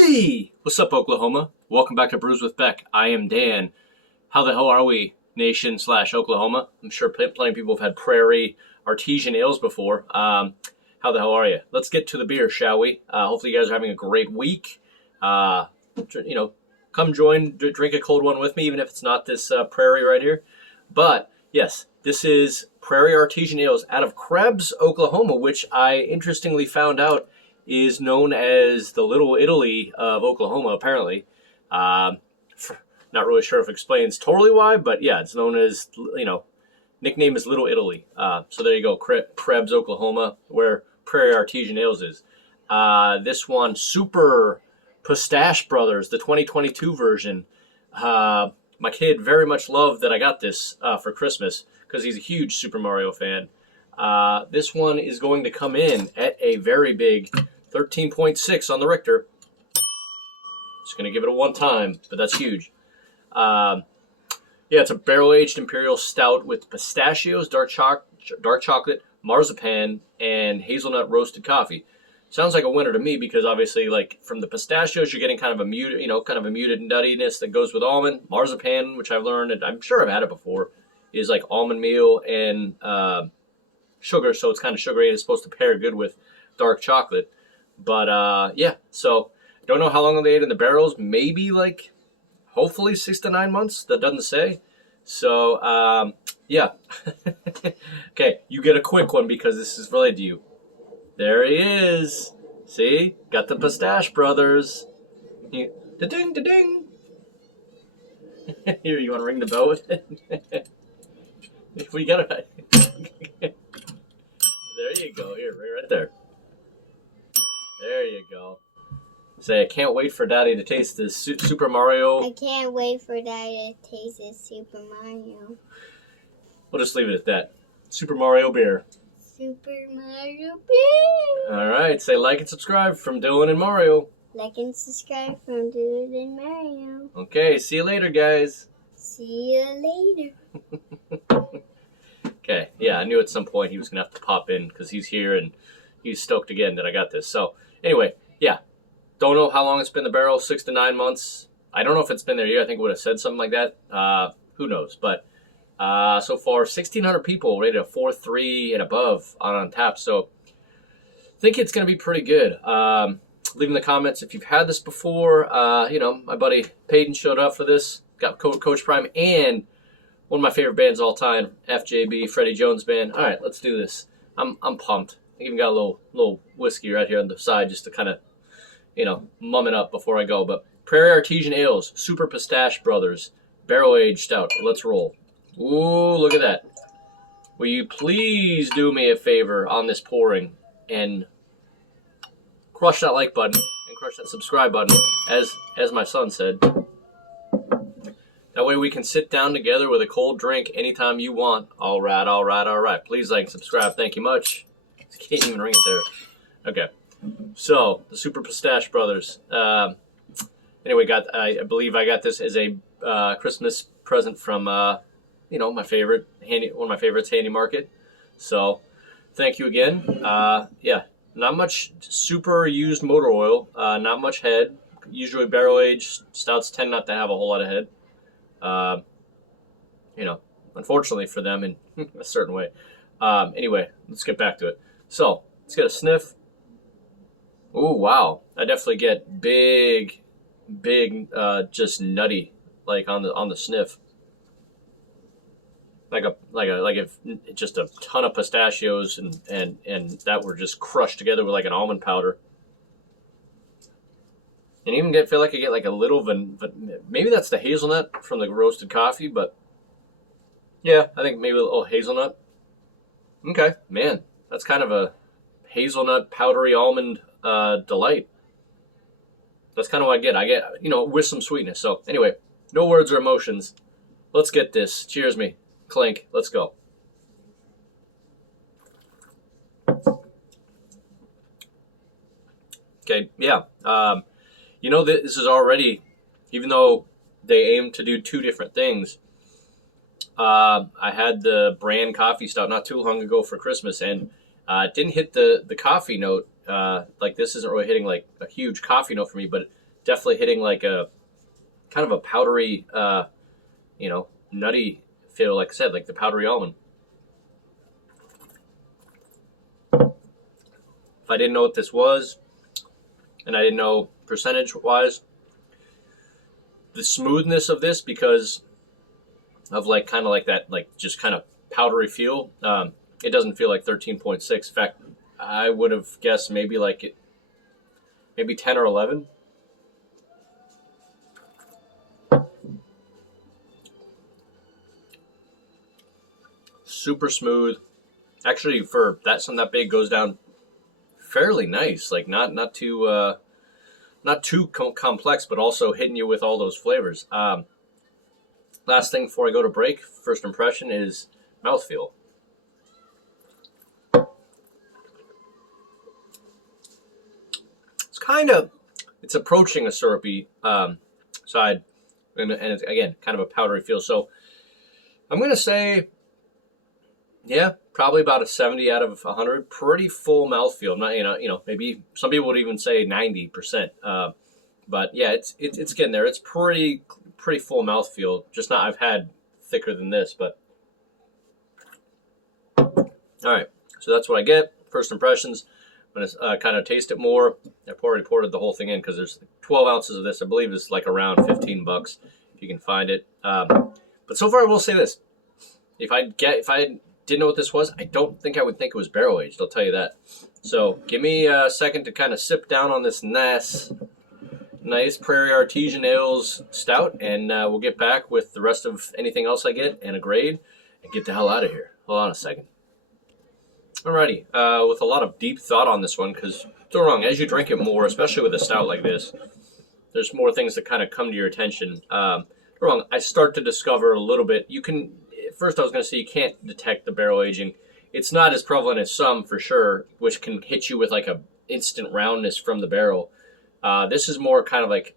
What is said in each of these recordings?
Hey! What's up, Oklahoma? Welcome back to Brews with Beck. I am Dan. How the hell are we, nation / Oklahoma? I'm sure plenty of people have had Prairie Artisan ales before. How the hell are you? Let's get to the beer, shall we? Hopefully you guys are having a great week. Come join, drink a cold one with me, even if it's not this Prairie right here. But, yes, this is Prairie Artisan ales out of Krebs, Oklahoma, which I interestingly found out is known as the Little Italy of Oklahoma, apparently. Not really sure if it explains totally why, but yeah, it's known as, nickname is Little Italy. So there you go, Krebs, Oklahoma, where Prairie Artisan Ales is. This one, Super Pistache Brothers, the 2022 version. My kid very much loved that I got this for Christmas because he's a huge Super Mario fan. This one is going to come in at a very big 13.6 on the Richter. Just going to give it a one time, but that's huge. It's a barrel-aged imperial stout with pistachios, dark chocolate, marzipan, and hazelnut roasted coffee. Sounds like a winner to me because obviously, like from the pistachios, you're getting kind of a muted nuttiness that goes with almond. Marzipan, which I've learned, and I'm sure I've had it before, is like almond meal and sugar, so it's kind of sugary and it's supposed to pair good with dark chocolate. But so don't know how long they ate in the barrels. Maybe hopefully 6 to 9 months. That doesn't say. So okay, you get a quick one because this is related to you. There he is. See, got the Pistache Brothers. Da-ding, da-ding. Here, you want to ring the bell with it? We got it. There you go. Here, right there. There you go. Say, I can't wait for Daddy to taste this Super Mario. I can't wait for Daddy to taste this Super Mario. We'll just leave it at that. Super Mario beer. Super Mario beer. All right. Say like and subscribe from Dylan and Mario. Like and subscribe from Dylan and Mario. Okay. See you later, guys. See you later. Okay. Yeah, I knew at some point he was going to have to pop in because he's here and he's stoked again that I got this. So, anyway, yeah. Don't know how long it's been in the barrel, 6 to 9 months. I don't know if it's been there a year. I think it would have said something like that. Who knows? But so far, 1,600 people rated a 4.3 and above on tap. So I think it's going to be pretty good. Leave in the comments if you've had this before. My buddy Peyton showed up for this. Got Coach Prime and one of my favorite bands of all time, FJB, Freddie Jones Band. All right, let's do this. I'm pumped. I even got a little whiskey right here on the side just to kind of, mum it up before I go. But Prairie Artisan Ales, Super Pistache Brothers, barrel-aged stout. Let's roll. Ooh, look at that. Will you please do me a favor on this pouring and crush that like button and crush that subscribe button, as my son said. That way we can sit down together with a cold drink anytime you want. All right. Please like and subscribe. Thank you much. Can't even ring it there. Okay. So, the Super Pistache Brothers. Anyway, I believe I got this as a Christmas present from, my favorite, one of my favorites, Handy Market. So, thank you again. Not much super used motor oil. Not much head. Usually barrel-aged stouts tend not to have a whole lot of head. Unfortunately for them in a certain way. Anyway, let's get back to it. So, let's get a sniff. Oh, wow. I definitely get big, just nutty, on the sniff. Like if just a ton of pistachios and that were just crushed together with an almond powder. And even feel like I get a little maybe that's the hazelnut from the roasted coffee, but yeah, I think maybe a little hazelnut. Okay, man, that's kind of a hazelnut powdery almond delight. That's kind of what I get. I get, with some sweetness. So anyway, no words or emotions. Let's get this. Cheers me. Clink. Let's go. Okay, yeah. This is already, even though they aim to do two different things, I had the brand coffee stout not too long ago for Christmas, and it didn't hit the coffee note. This isn't really hitting a huge coffee note for me, but definitely hitting like a kind of a powdery, nutty feel. Like I said, like the powdery almond. If I didn't know what this was, and I didn't know percentage-wise, the smoothness of this, because of like kind of like that, like just kind of powdery feel, it doesn't feel like 13.6. In fact, I would have guessed maybe maybe 10 or 11. Super smooth. Actually, for that something that big, goes down fairly nice. Like not too complex, but also hitting you with all those flavors. Last thing before I go to break, first impression is mouthfeel. It's approaching a syrupy side, and it's, again, kind of a powdery feel. So I'm going to say, yeah, probably about a 70 out of 100. Pretty full mouthfeel. Not, maybe some people would even say 90%. But yeah, it's getting there. It's pretty full mouthfeel. Just not, I've had thicker than this, but all right. So that's what I get. First impressions. I'm gonna kind of taste it more. I've already poured the whole thing in because there's 12 ounces of this. I believe it's like around $15 if you can find it. But so far, I will say this: if I didn't know what this was, I don't think I would think it was barrel aged. I'll tell you that. So give me a second to kind of sip down on this nice Prairie Artisan Ales Stout, and we'll get back with the rest of anything else I get and a grade, and get the hell out of here. Hold on a second. Alrighty, with a lot of deep thought on this one, because don't wrong, as you drink it more, especially with a stout like this, there's more things that kind of come to your attention. Wrong, I start to discover a little bit. First I was going to say you can't detect the barrel aging. It's not as prevalent as some, for sure, which can hit you with like a instant roundness from the barrel. This is more kind of like,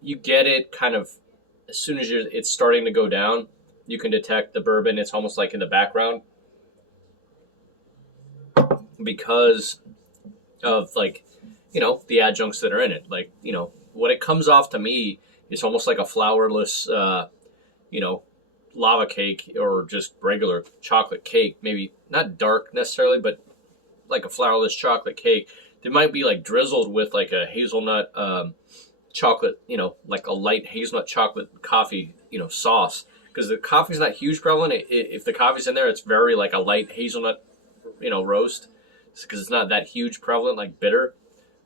you get it kind of as soon as it's starting to go down, you can detect the bourbon. It's almost like in the background, because of like, the adjuncts that are in it. Like, what it comes off to me is almost like a flourless, lava cake, or just regular chocolate cake. Maybe not dark necessarily, but like a flourless chocolate cake. They might be like drizzled with like a hazelnut chocolate, like a light hazelnut chocolate coffee, sauce. Because the coffee's not huge prevalent. If the coffee's in there, it's very like a light hazelnut, roast. Because it's not that huge prevalent, like bitter.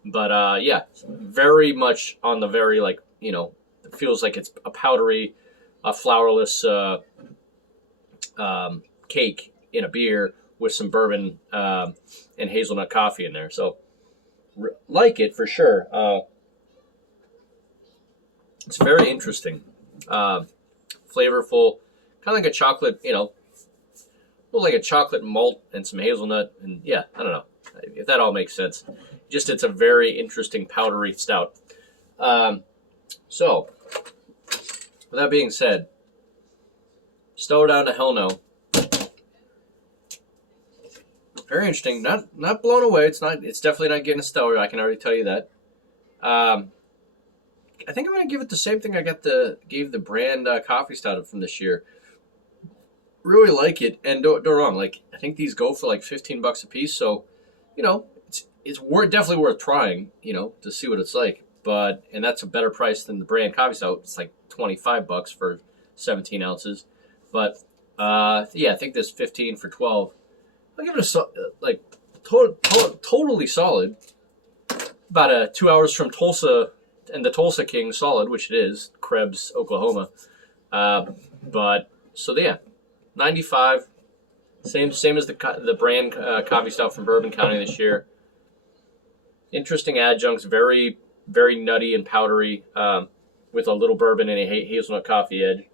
But yeah, very much on the very, like, it feels like it's a powdery, a flourless cake in a beer with some bourbon and hazelnut coffee in there. So like it for sure. It's very interesting, flavorful, kind of like a chocolate, like a chocolate malt and some hazelnut, and yeah, I don't know if that all makes sense. Just, it's a very interesting powdery stout. So with that being said, stellar down to hell no. Very interesting. Not blown away. It's definitely not getting a stellar. I can already tell you that. I think I'm gonna give it the same thing I gave the brand coffee stout from this year. Really like it, and don't wrong. Like, I think these go for like $15 a piece. So, it's definitely worth trying. To see what it's like. And that's a better price than the brand coffee stout. It's like $25 for 17 ounces. But yeah, I think this 15 for 12. I'll give it totally solid. About 2 hours from Tulsa and the Tulsa King solid, which it is, Krebs, Oklahoma. But so yeah, 95. Same as the brand coffee stout from Bourbon County this year. Interesting adjuncts, very very nutty and powdery, with a little bourbon and a hazelnut coffee edge.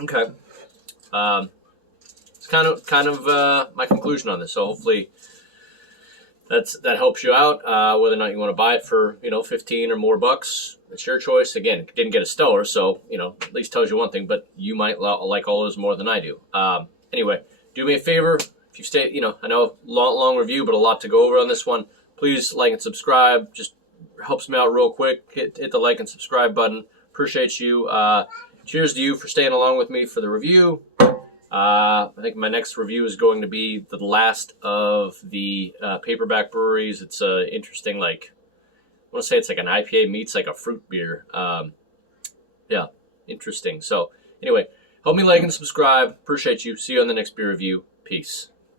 Okay. It's kind of my conclusion on this. So hopefully that helps you out. Whether or not you want to buy it for 15 or more bucks, it's your choice. Again, it didn't get a stellar, so at least tells you one thing. But you might like all those more than I do. Anyway, do me a favor. If you stay, I know long review, but a lot to go over on this one. Please like and subscribe. Just helps me out real quick. Hit the like and subscribe button. Appreciate you. Cheers to you for staying along with me for the review. I think my next review is going to be the last of the paperback breweries. It's interesting, like, I want to say it's like an IPA meets like a fruit beer. Yeah, interesting. So anyway, help me like and subscribe. Appreciate you. See you on the next beer review. Peace.